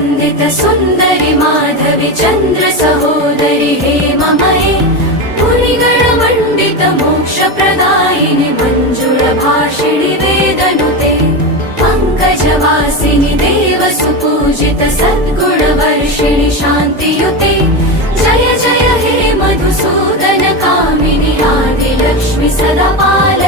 वन्दित सुन्दरि माधवि चन्द्र सहोदरि हेममये मुनिगणमण्डित मोक्षप्रदायिनि मञ्जुळभाषिणि वेदनुते पङ्कजवासिनि देव सुपूजित सद्गुणवर्षिणि शान्तियुते जय जय हे मधुसूदन कामिनि आदिलक्ष्मि सदा पालय।